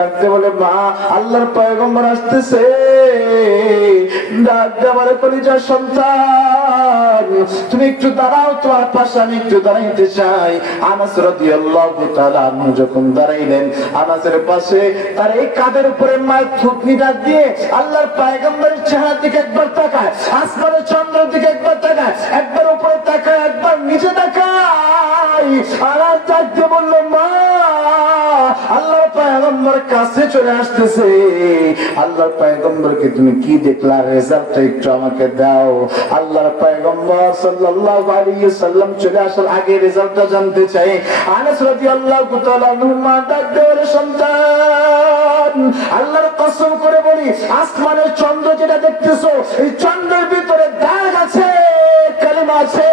বলে মা আল্লাহর পয়গম্বর আসতেছে, ডাক দেওয়ার কলিজার সন্তান তুমি একটু দাঁড়াও, তোমার পাশে আমি একটু দাঁড়াইতে চাই। আনাস রাদিয়াল্লাহু তাআলা আনহু যখন দাঁড়াইলেন, আনাসের পাশে তার এই কাঁধের উপরে মায়ের থুতনিটা দিয়ে আল্লাহর পয়গম্বরের চেহারার দিকে একবার তাকায়, আসমানের চন্দ্রের দিকে একবার তাকায়, একবার উপরে তাকায়, একবার নিচে তাকায়, আর ডাকতে বলল মা আল্লাহর পয়গম্বর কাছে চলে আসতেছে, আল্লাহর পয়গম্বরকে তুমি কি দেখলা, রেজাল্টটা একটু আমাকে দাও। আল্লাহর পয়গম্বর সাল্লাল্লাহু আলাইহি সাল্লাম চলে আসার আগে রেজাল্টটা জানতে চাই। আনাস রাদিয়াল্লাহু তাআলা আনহু মা ডাক দেওয়ার সন্তান আল্লাহর কসম করে বলি, আসমানের চন্দ্র যেটা দেখতেছো এই চন্দ্রের ভিতরে দাগ আছে, কালিমা আছে,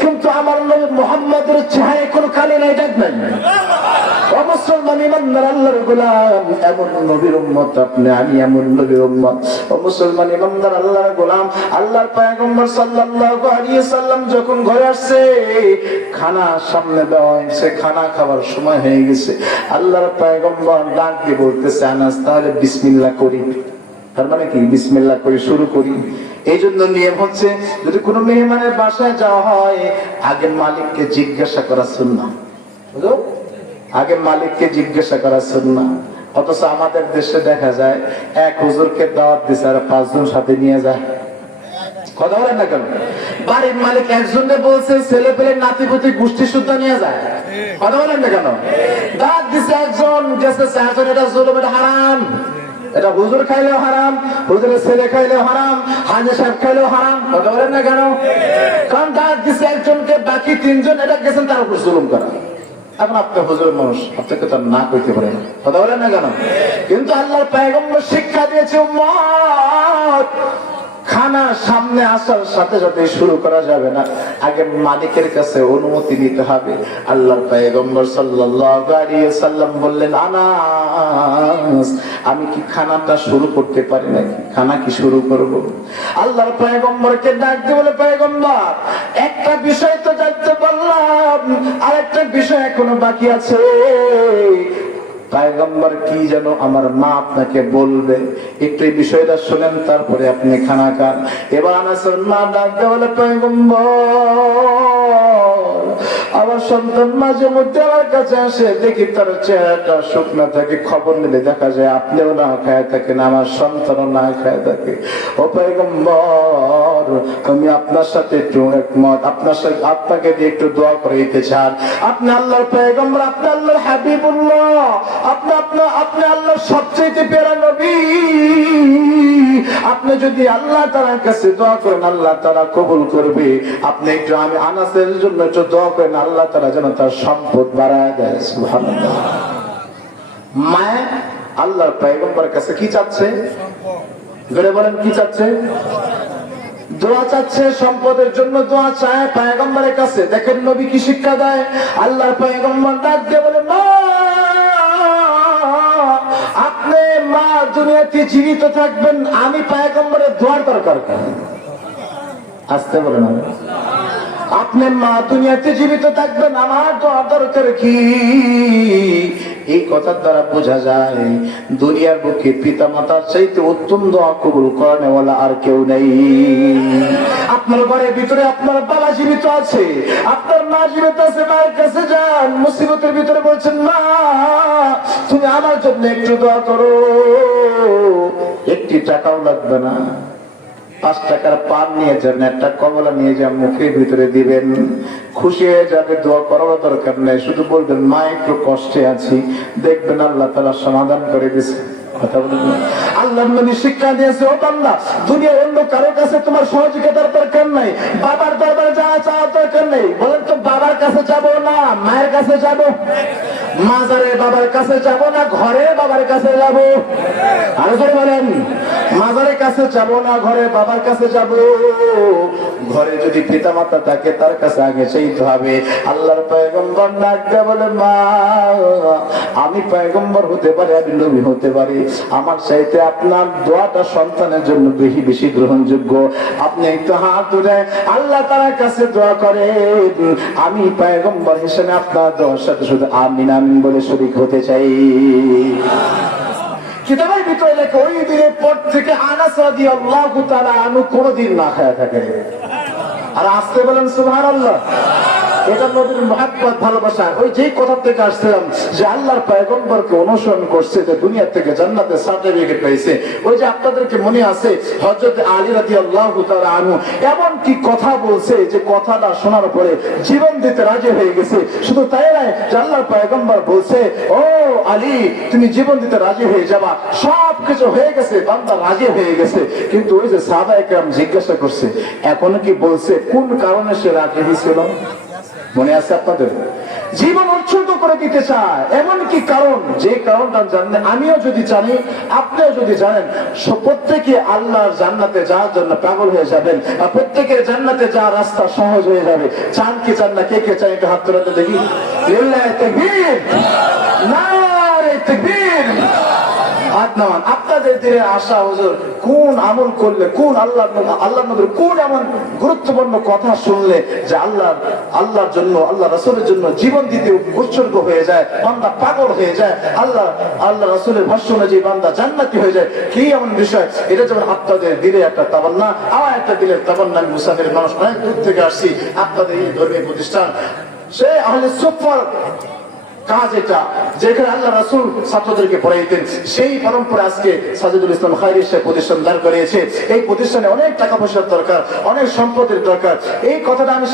কিন্তু আমার নবী মুহাম্মদের চেহারায় কোনো কালি নাই, দাগ নাই। মুসলমান ইমানদার আল্লাহর গোলাম, এমন নবীর উম্মত আপনি, আমি এমন নবীর উম্মত। ও মুসলমান ইমানদার আল্লাহর গোলাম, আল্লাহর পয়গম্বর সাল্লাল্লাহু আলাইহি সাল্লাম যখন ঘরে আসছে, খানা সামনে দেওয়া হয়েছে, খানা খাবার সময় হয়ে গেছে। আল্লাহর পয়গম্বর ডাক দিয়ে বলতেছে আনাস তাহলে বিসমিল্লাহ করি। তার মানে কি বিসমিল্লাহ করে শুরু করি। এই জন্য নিয়ম হচ্ছে যদি কোনো মেহমানের বাসায় যাওয়া হয় আগে মালিককে জিজ্ঞাসা করা সুন্নাহ, বুঝলো, আগে মালিককে জিজ্ঞাসা করা সুন্নাহ। অথচ আমাদের দেশে দেখা যায় এক হুজুরকে দাওয়াত দিছে আর 5 জন সাথে নিয়ে যায়। কথা বলেন না কেন? বাড়ির মালিক একজনকে বলছে ছেলে পেলে নাতি পুতি গোষ্ঠী শুদ্ধ নিয়ে যায়। কথা বলেন না কেন? দাওয়াত দিছে একজন, গেছে 4 জন, এটা জুলুম, এটা হারাম। এটা হুজুর খাইলেও হারাম, হুজুরের ছেলে খাইলেও হারাম, হাজি সাহেব খাইলেও হারাম। কথা বলেন না কেন? কারণ দাওয়াত দিছে একজনকে, বাকি 3 জন এটা গেছেন তার উপর জুলুম করা। এখন আপনি হুজুর মানুষ, আপনাকে তো না কইতে পারেন, কথা বলেন না কেন? কিন্তু আল্লাহর পয়গম্বর শিক্ষা দিয়েছে উম্মত খানা সামনে আসার সাথে সাথে শুরু করা যাবে না, আগে মালিকের কাছে অনুমতি নিতে হবে। আল্লাহর পয়গম্বর সাল্লাল্লাহু আলাইহি সাল্লাম বললেন আনাস আমি কি খানাটা শুরু করতে পারি নাকি, খানা কি শুরু করব? আল্লাহর পয়গম্বরকে ডাক দিয়ে বলে পয়গম্বর একটা বিষয় তো জানতে পারলাম, আর একটা বিষয় এখনো বাকি আছে। পয়গম্বর কি যেন আমার মা আপনাকে বলবে, একটু এই বিষয়টা শুনেন, তারপরে আপনি খানা খান। এবার আনাসের মা ডাক দিয়ে বলে পয়গম্বর আমার সন্তান মাঝে মধ্যে আমার কাছে আসে, দেখি তার চেহারাটা শুকনো থাকে, খবর নিলে দেখা যায় আপনিও না খায় থাকেন, আমার সন্তানও না খায় থাকে। ও পয়গম্বর আমি আপনার সাথে একটু একমত, আপনার সাথে আপনাকে দিয়ে একটু দোয়া করে দিতে চান। আপনি আল্লাহর পয়গম্বর, আপনি আল্লাহর হাবিবুল্লাহ, আপনি আল্লাহর সবচেয়ে প্যারা নবী। আপনি যদি আল্লাহ তাআলার কাছে দোয়া করেন আল্লাহ তাআলা কবুল করবে। আপনি একটু আমি আনাসের জন্য একটু দোয়া করেন, আল্লাহ তাআলা যেন তার সম্পদ বাড়ায় দেয়। সুবহানাল্লাহ। মায়ে আল্লাহর পয়গম্বরের কাছে কি চাচ্ছে? জোরে বলেন কি চাচ্ছে? দোয়া চাচ্ছে, সম্পদের জন্য দোয়া চায় পয়গম্বরের কাছে। দেখেন নবী কি শিক্ষা দেয়। আল্লাহর পয়গম্বর ডাক দিয়ে বলে মা আপনি মা দুনিয়াতে জীবিত থাকবেন, আমি পয়গম্বরের দোয়ার দরকার কেন? আসতে বলেন আপনি মা দুনিয়াতে জীবিত থাকবেন, আমার দোয়ার দরকার কি? এই কথার দ্বারা বোঝা যায় দুনিয়ার বুকে পিতা মাতার চাইতে উত্তম দোয়া কবুল করেনওয়ালা আর কেউ নেই। আপনার ঘরের ভিতরে আপনার বাবা জীবিত আছে, আপনার মা জীবিত আছে, মায়ের কাছে যান, মুসিবতের ভিতরে বলছেন মা তুমি আমার জন্য একটু দোয়া করো, একটি টাকাও লাগবে না, 5 টাকার পান নিয়ে যাবেন, একটা কমলা নিয়ে যান, মুখের ভিতরে দিবেন, খুশি হয়ে যাবে। দোয়া করার দরকার নেই, শুধু বলবেন মা একটু কষ্টে আছি, দেখবেন আল্লাহ তাআলা সমাধান করে দিয়েছে। কথা বলেন আল্লাহ নবী শিক্ষা দিয়েছে ও বান্দা দুনিয়ার অন্য কারো কাছে তোমার সহযোগিতার দরকার নাই, বাবার দরবারে যাওয়া চাওয়ার দরকার নেই। বলেন তো বাবার কাছে যাব না মায়ের কাছে যাব? মাজারে বাবার কাছে যাব না ঘরে বাবার কাছে যাব? আরো জোরে বলেন মাজারের কাছে যাব না ঘরে বাবার কাছে যাব? ঘরে যদি পিতা মাতা থাকে তার কাছে আগে চাইতে হবে। আল্লাহর পয়গম্বর ডাক দিয়ে বলে মা আমি পয়গম্বর হতে পারি, আমি নবী হতে পারি, আমার চাইতে আপনার দোয়াটা সন্তানের জন্য বেশি বেশি গ্রহণযোগ্য। আপনি একটু হাত তুলে আল্লাহ তাআলার কাছে দোয়া করেন, আমি পয়গম্বর হিসেবে আপনার দোয়ার সাথে শুধু আমিন আমিন আমিন বলে শরীক হতে চাই। কিতাবের ভিতরে লেখে ওই দিনের পর থেকে আনাস রাদিয়াল্লাহু তাআলা আনহু কোনদিন না খায়া থাকে। আর আসতে বলেন সুবহানাল্লাহ। এটা নবীর মহব্বত, ভালোবাসা। ওই যে কথা থেকে আসছিলাম যে আল্লাহর পয়গম্বরকে অনুসরণ করছে, যে দুনিয়া থেকে জান্নাতের সার্টিফিকেট পেয়েছে। ওই যে আপনাদেরকে মনে আছে হযরত আলী রাদিয়াল্লাহু তাআলা আনহু এমন কি কথা বলছে যে কথাটা শোনার পরে জীবন দিতে রাজি হয়ে গেছে। শুধু তাই নয়, যে আল্লাহর পয়গম্বর বলছে, ও আলী তুমি জীবন দিতে রাজি হয়ে যাবা, সবকিছু হয়ে গেছে, বান্দা রাজি হয়ে গেছে। কিন্তু ওই যে সাহাবায়ে কেরাম জিজ্ঞাসা করছে, এখন কি বলছে কোন কারণে সে রাজি হয়েছিল? মনে আছে আপনাদের? জীবন উৎসর্গ করে দিতে চায়, এমন কি কারণ, যে কারণটা জানলে আমিও যদি জানি, আপনিও যদি জানেন, প্রত্যেকে আল্লাহর জান্নাতে যাওয়ার জন্য পাগল হয়ে যাবেন, আর প্রত্যেকের জান্নাতে যাওয়ার রাস্তা সহজ হয়ে যাবে। চান কি চান না? কে কে চান একটু হাত তোলাতে দেখি। লিল্লাহি তাকবীর, নারে তাকবীর। আপনাদের দিনের আশা হুজুর, কোন আমল করলে, কোন আল্লাহ নবীর কোন এমন গুরুত্বপূর্ণ কথা শুনলে যে আল্লাহর জন্য, আল্লাহ রাসূলের জন্য জীবন দিতে উৎসর্গ হয়ে যায়, বান্দা পাগল হয়ে যায়, আল্লাহ রাসূলের ভাষ্য অনুযায়ী বান্দা জান্নাতি হয়ে যায়। কি এমন বিষয়? এটা যেমন আপনাদের দিলে একটা তামান্না, আমার একটা দিলের তামান্না। আমি মুসাফির মানুষ, অনেক দূর থেকে আসছি আপনাদের এই ধর্মীয় প্রতিষ্ঠান, সে আহলে সুফার কাজ এটা, যেখানে আল্লাহ রাসূল ছাত্রদেরকে পড়াইতেন, সেই পরম্পরা আজকে সাজিদুল ইসলাম খায়রি সে প্রতিষ্ঠান দাঁড় করিয়েছে। এই প্রতিষ্ঠানে অনেক টাকা পয়সার দরকার, অনেক সম্পদের দরকার। এই কথাটা আমি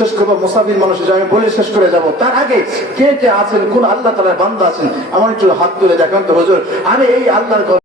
শেষ করবো, মুসাফির মানুষ আমি বলে শেষ করে যাব। তার আগে কে কে আছেন, কোন আল্লাহ তাআলার বান্দা আছেন, আমার একটু হাত তুলে দেখান তো হুজুর। আমি এই আল্লাহর